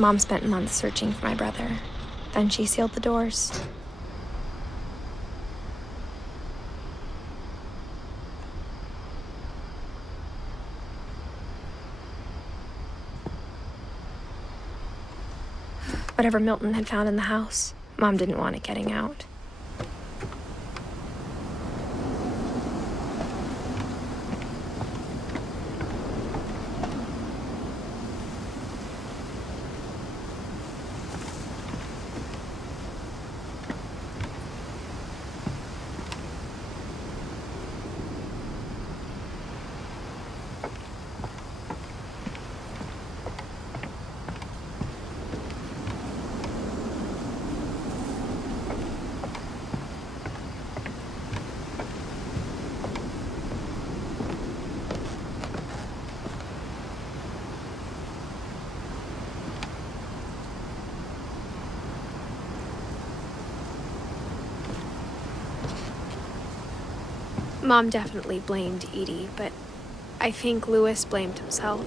Mom spent months searching for my brother. Then she sealed the doors. Whatever Milton had found in the house, Mom didn't want it getting out. Mom definitely blamed Edie, but I think Louis blamed himself.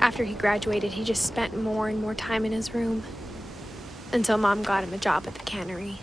After he graduated, he just spent more and more time in his room, until Mom got him a job at the cannery.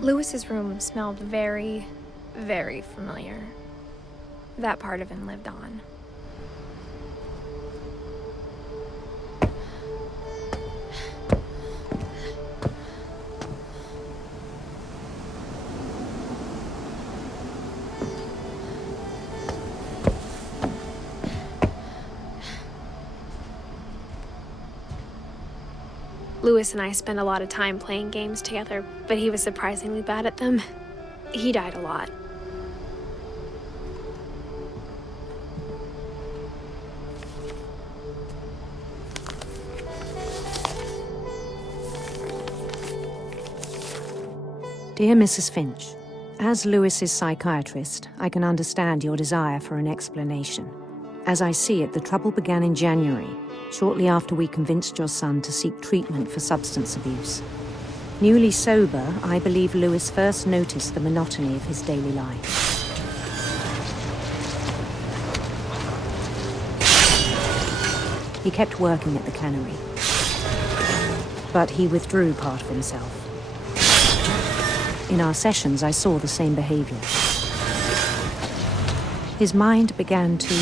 Louis's room smelled very, very familiar. That part of him lived on. Louis and I spent a lot of time playing games together, but he was surprisingly bad at them. He died a lot. Dear Mrs. Finch, as Louis's psychiatrist, I can understand your desire for an explanation. As I see it, the trouble began in January, shortly after we convinced your son to seek treatment for substance abuse. Newly sober, I believe Louis first noticed the monotony of his daily life. He kept working at the cannery, but he withdrew part of himself. In our sessions, I saw the same behavior. His mind began to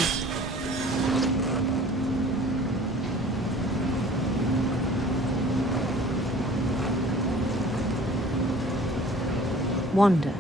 wander.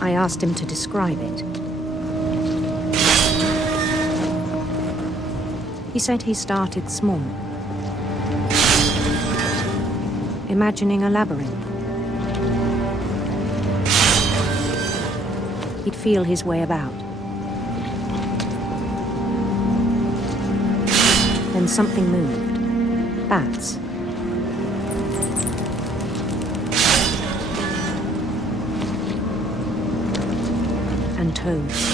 I asked him to describe it. He said he started small, imagining a labyrinth. He'd feel his way about. Then something moved. Bats. And toads.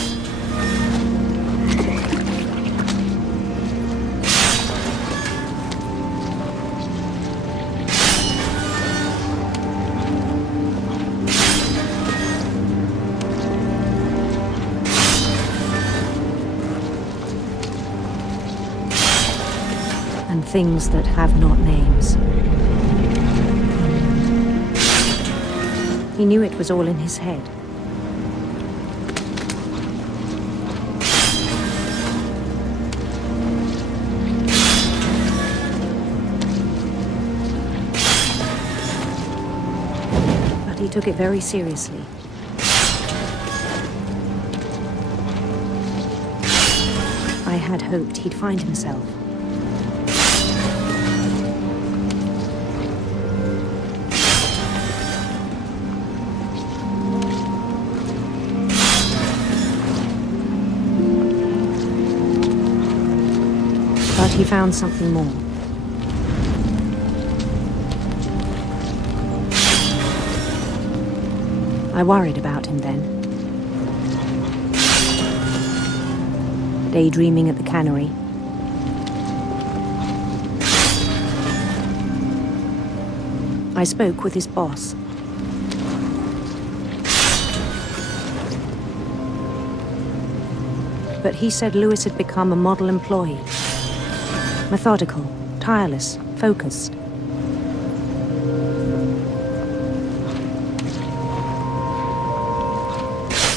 Things that have not names. He knew it was all in his head. But he took it very seriously. I had hoped he'd find himself. But he found something more. I worried about him then. Daydreaming at the cannery. I spoke with his boss. But he said Lewis had become a model employee. Methodical, tireless, focused.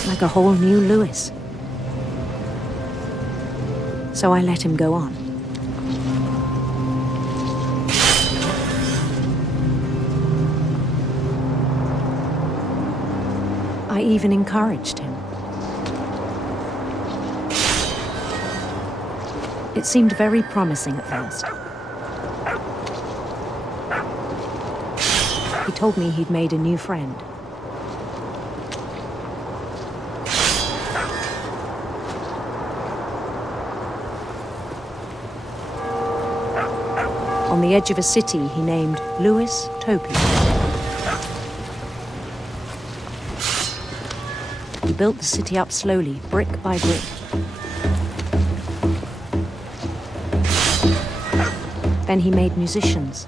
Like a whole new Lewis. So I let him go on. I even encouraged him. It seemed very promising at first. He told me he'd made a new friend. On the edge of a city he named Lewis Topi. He built the city up slowly, brick by brick. Then he made musicians.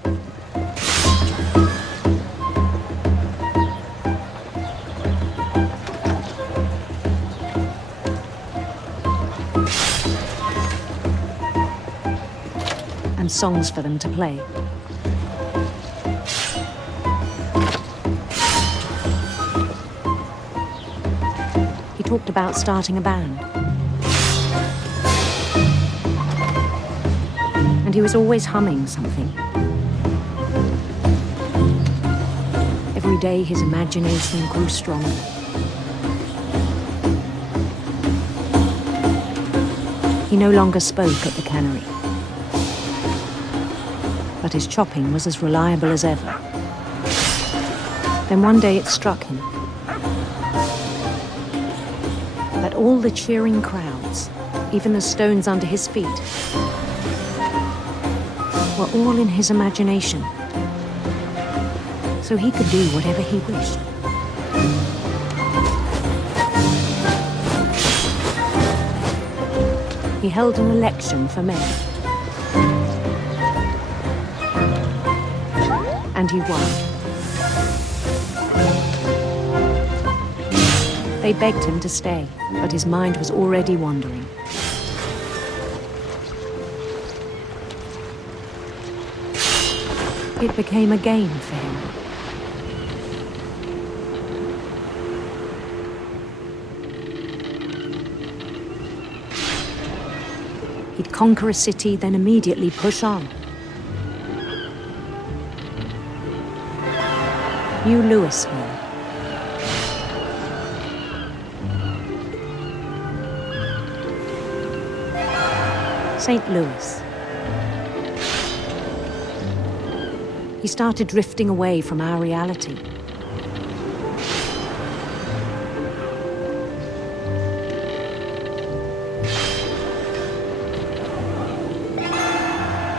And songs for them to play. He talked about starting a band. And he was always humming something. Every day his imagination grew stronger. He no longer spoke at the cannery. But his chopping was as reliable as ever. Then one day it struck him that all the cheering crowds, even the stones under his feet, were all in his imagination, so he could do whatever he wished. He held an election for mayor, and he won. They begged him to stay, but his mind was already wandering. It became a game for him. He'd conquer a city, then immediately push on. New Louisville. St. Louis. He started drifting away from our reality.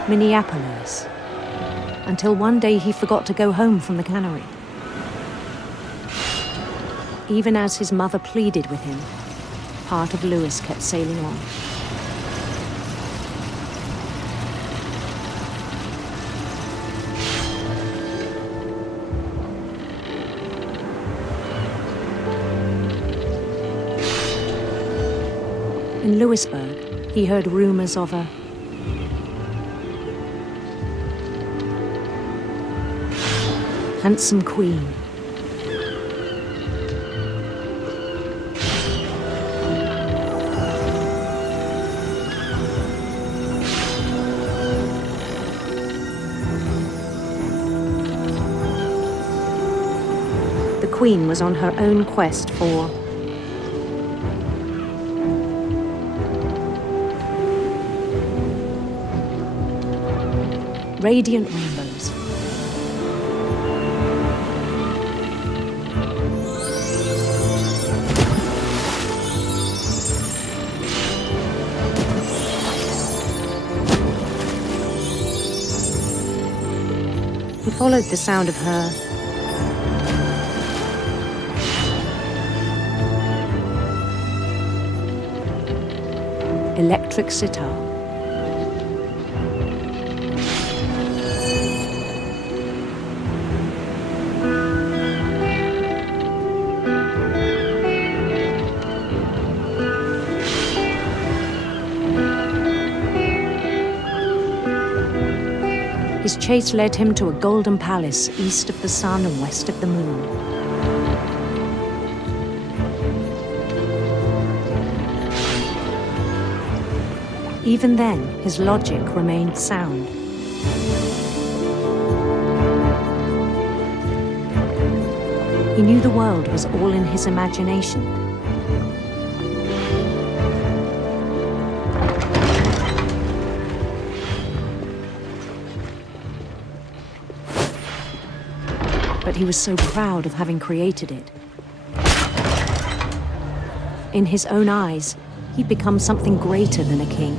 Minneapolis. Until one day he forgot to go home from the cannery. Even as his mother pleaded with him, part of Lewis kept sailing on. In Lewisburg, he heard rumors of a handsome queen. The queen was on her own quest for radiant rainbows. He followed the sound of her electric sitar. His chase led him to a golden palace east of the sun and west of the moon. Even then, his logic remained sound. He knew the world was all in his imagination. But he was so proud of having created it. In his own eyes, he'd become something greater than a king.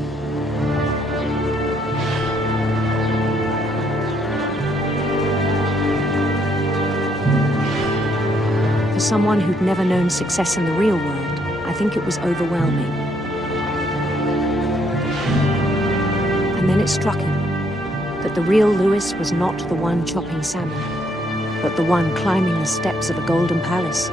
For someone who'd never known success in the real world, I think it was overwhelming. And then it struck him that the real Lewis was not the one chopping salmon, but the one climbing the steps of a golden palace.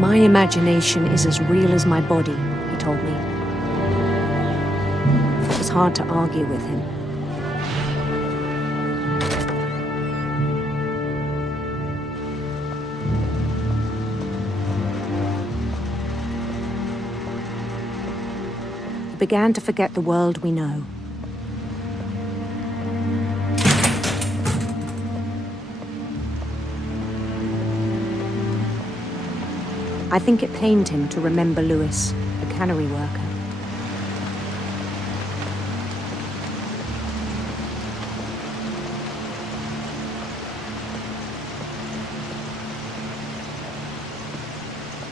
My imagination is as real as my body, he told me. It was hard to argue with him. He began to forget the world we know. I think it pained him to remember Lewis, the cannery worker.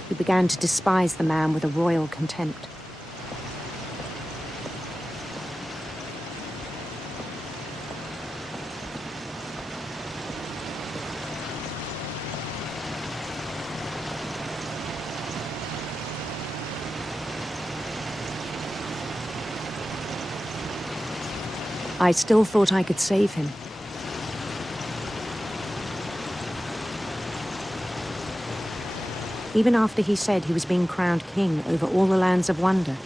He began to despise the man with a royal contempt. I still thought I could save him. Even after he said he was being crowned king over all the lands of wonder.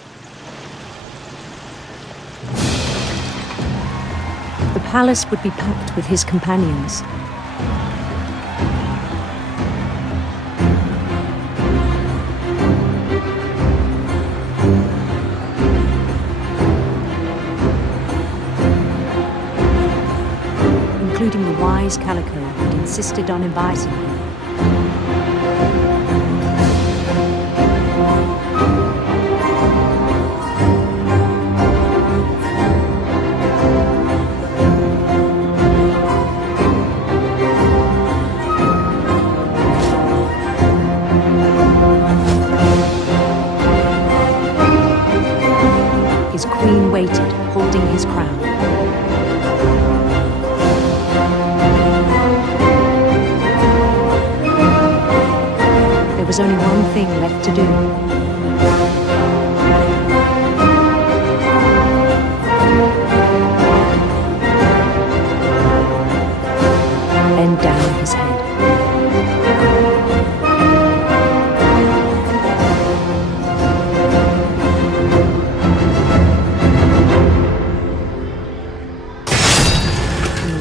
The palace would be packed with his companions. Including the wise Calico who'd insisted on inviting him. His queen waited, holding his crown. There was only one thing left to do. Bend down his head.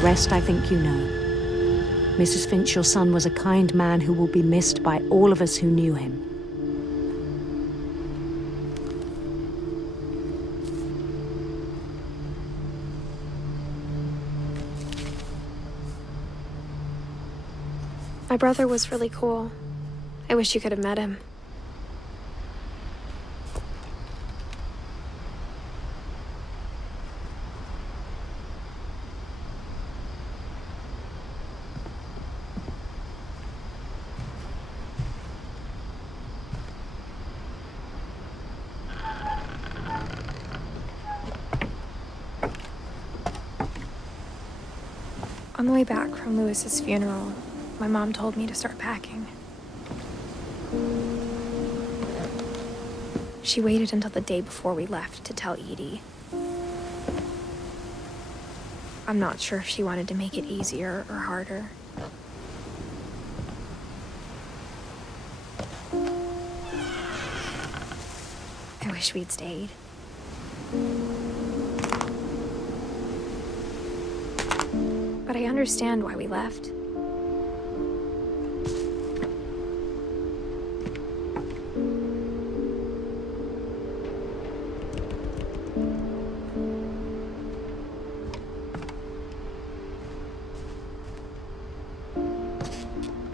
rest I think you know. Mrs. Finch, your son was a kind man who will be missed by all of us who knew him. My brother was really cool. I wish you could have met him. On the way back from Lewis's funeral, my mom told me to start packing. She waited until the day before we left to tell Edie. I'm not sure if she wanted to make it easier or harder. I wish we'd stayed. But I understand why we left.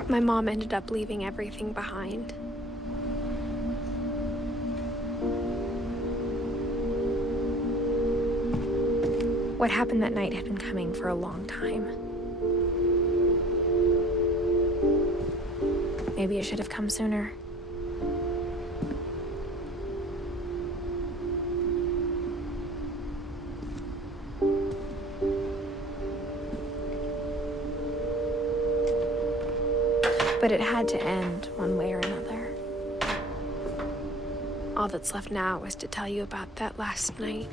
My mom ended up leaving everything behind. What happened that night had been coming for a long time. Maybe it should have come sooner. But it had to end one way or another. All that's left now is to tell you about that last night.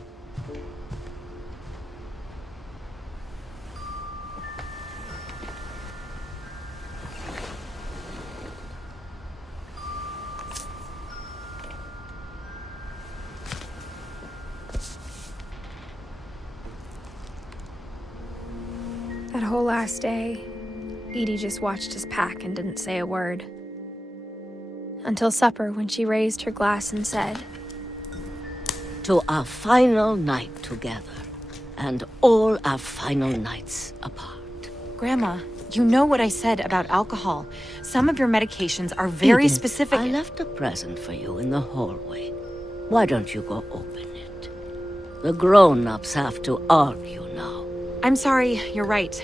That whole last day, Edie just watched us pack and didn't say a word. Until supper, when she raised her glass and said, "To our final night together, and all our final nights apart." Grandma, you know what I said about alcohol. Some of your medications are very Edith, specific. I left a present for you in the hallway. Why don't you go open it? The grown-ups have to argue now. I'm sorry, you're right.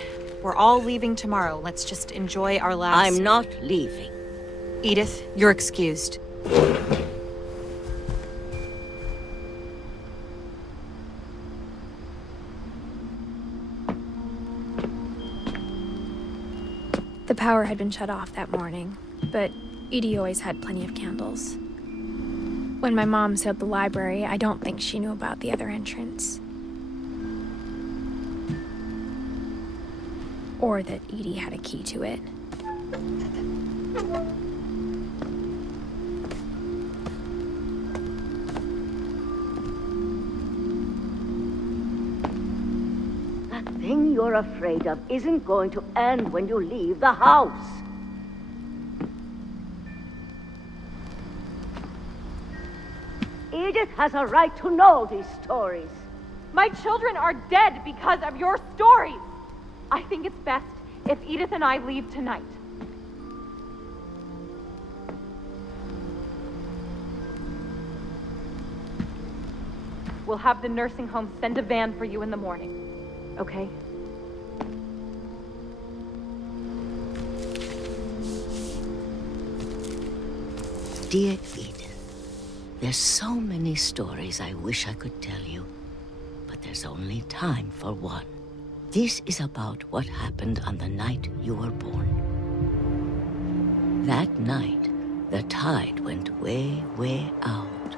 We're all leaving tomorrow. Let's just enjoy our last... I'm not leaving. Edith, you're excused. the power had been shut off that morning, but Edie always had plenty of candles. When my mom sealed the library, I don't think she knew about the other entrance. Or that Edie had a key to it. That thing you're afraid of isn't going to end when you leave the house. Edith has a right to know these stories. My children are dead because of your stories. I think it's best if Edith and I leave tonight. We'll have the nursing home send a van for you in the morning, okay? Dear Edith, there's so many stories I wish I could tell you, but there's only time for one. This is about what happened on the night you were born. That night, the tide went way, way out.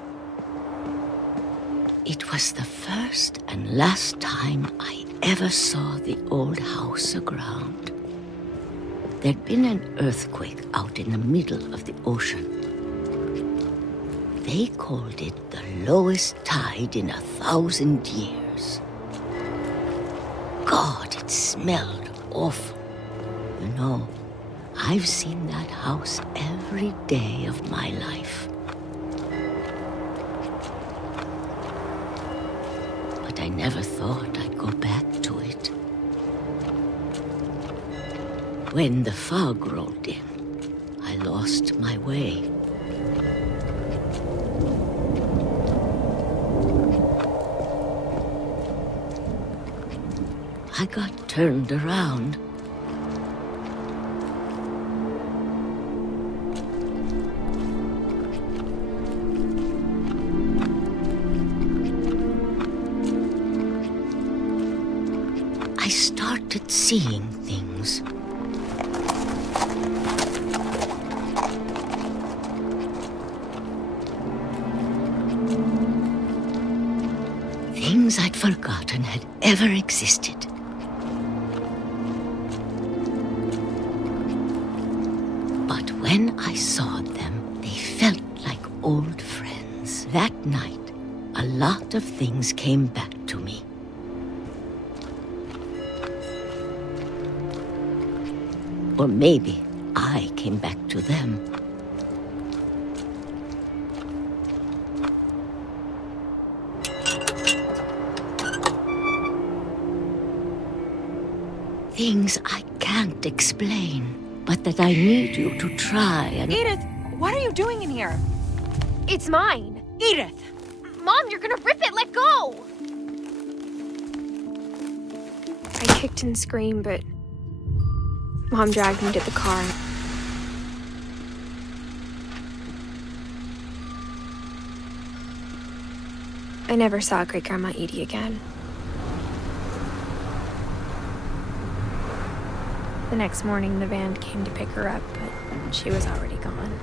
It was the first and last time I ever saw the old house aground. There'd been an earthquake out in the middle of the ocean. They called it the lowest tide in 1,000 years. God, it smelled awful. You know, I've seen that house every day of my life. But I never thought I'd go back to it. When the fog rolled in, I lost my way. I got turned around. I started seeing things. Things I'd forgotten had ever existed. But when I saw them, they felt like old friends. That night, a lot of things came back to me. Or maybe I came back to them. Things I can't explain, but that I need you to try and... Edith, what are you doing in here? It's mine. Edith! Mom, you're gonna rip it! Let go! I kicked and screamed, but Mom dragged me to the car. I never saw Great-Grandma Edie again. The next morning, the van came to pick her up, but she was already gone.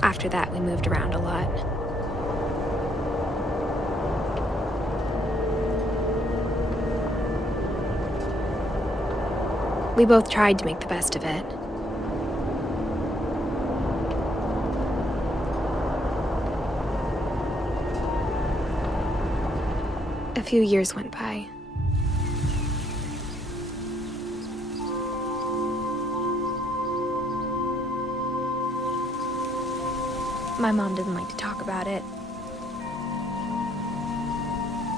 After that, we moved around a lot. We both tried to make the best of it. A few years went by. My mom didn't like to talk about it,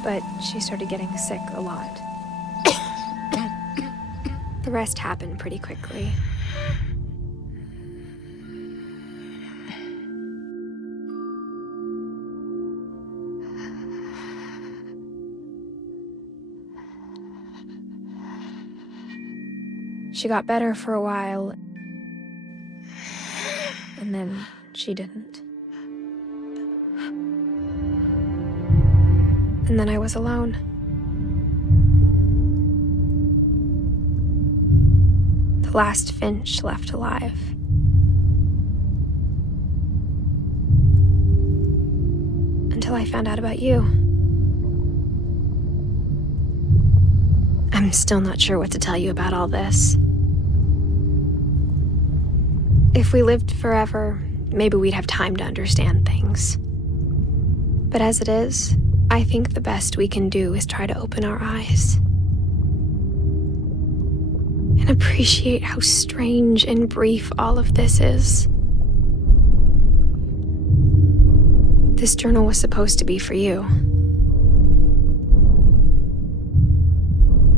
but she started getting sick a lot. The rest happened pretty quickly. She got better for a while, and then she didn't. And then I was alone. The last Finch left alive. Until I found out about you. I'm still not sure what to tell you about all this. If we lived forever, maybe we'd have time to understand things. But as it is, I think the best we can do is try to open our eyes. And appreciate how strange and brief all of this is. This journal was supposed to be for you.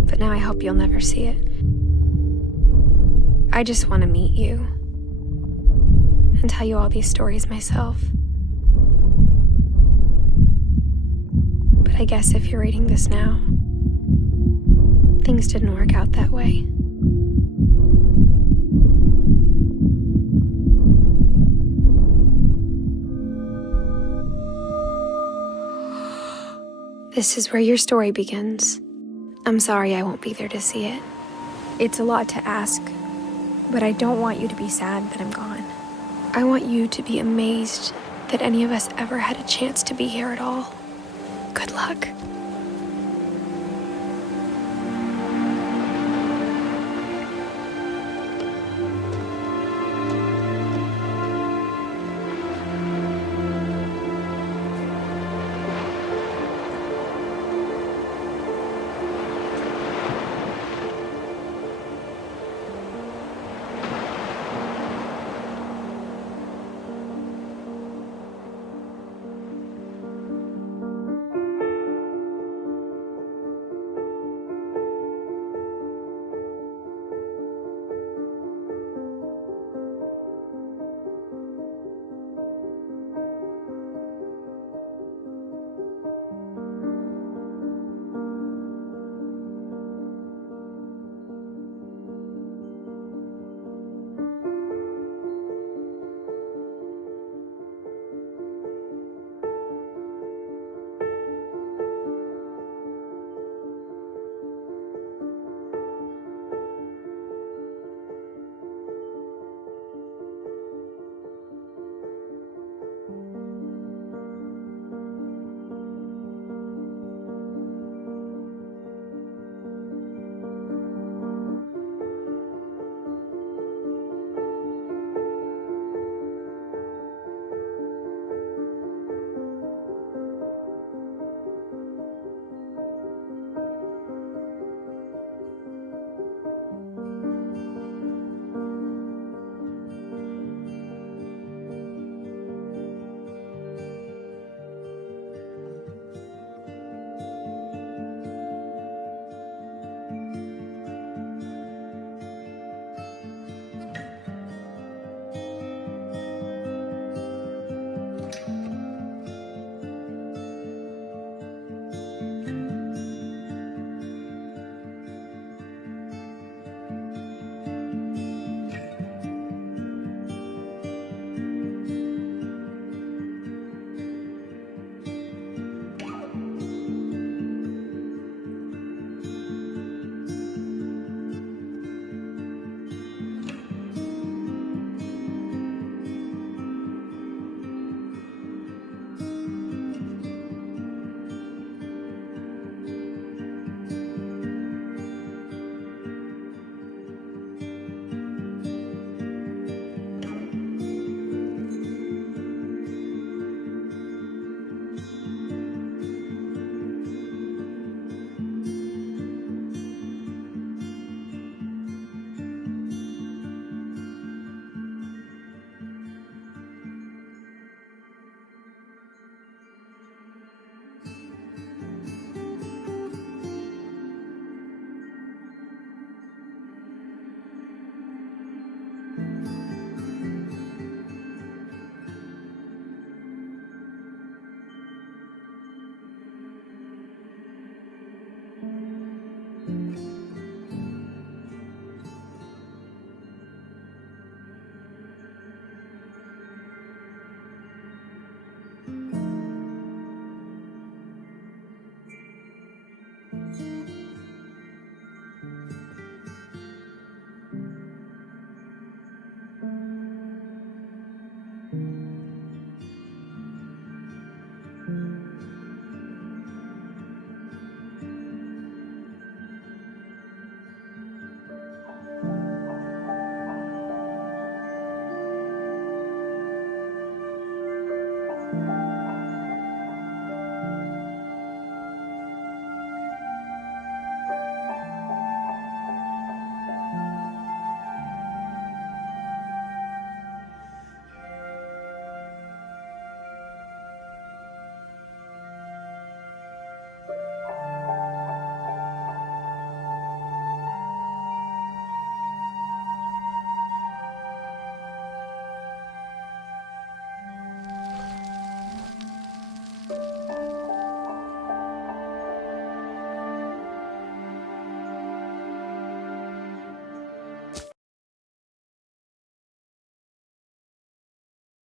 But now I hope you'll never see it. I just want to meet you and tell you all these stories myself. But I guess if you're reading this now, things didn't work out that way. This is where your story begins. I'm sorry I won't be there to see it. It's a lot to ask, but I don't want you to be sad that I'm gone. I want you to be amazed that any of us ever had a chance to be here at all. Good luck.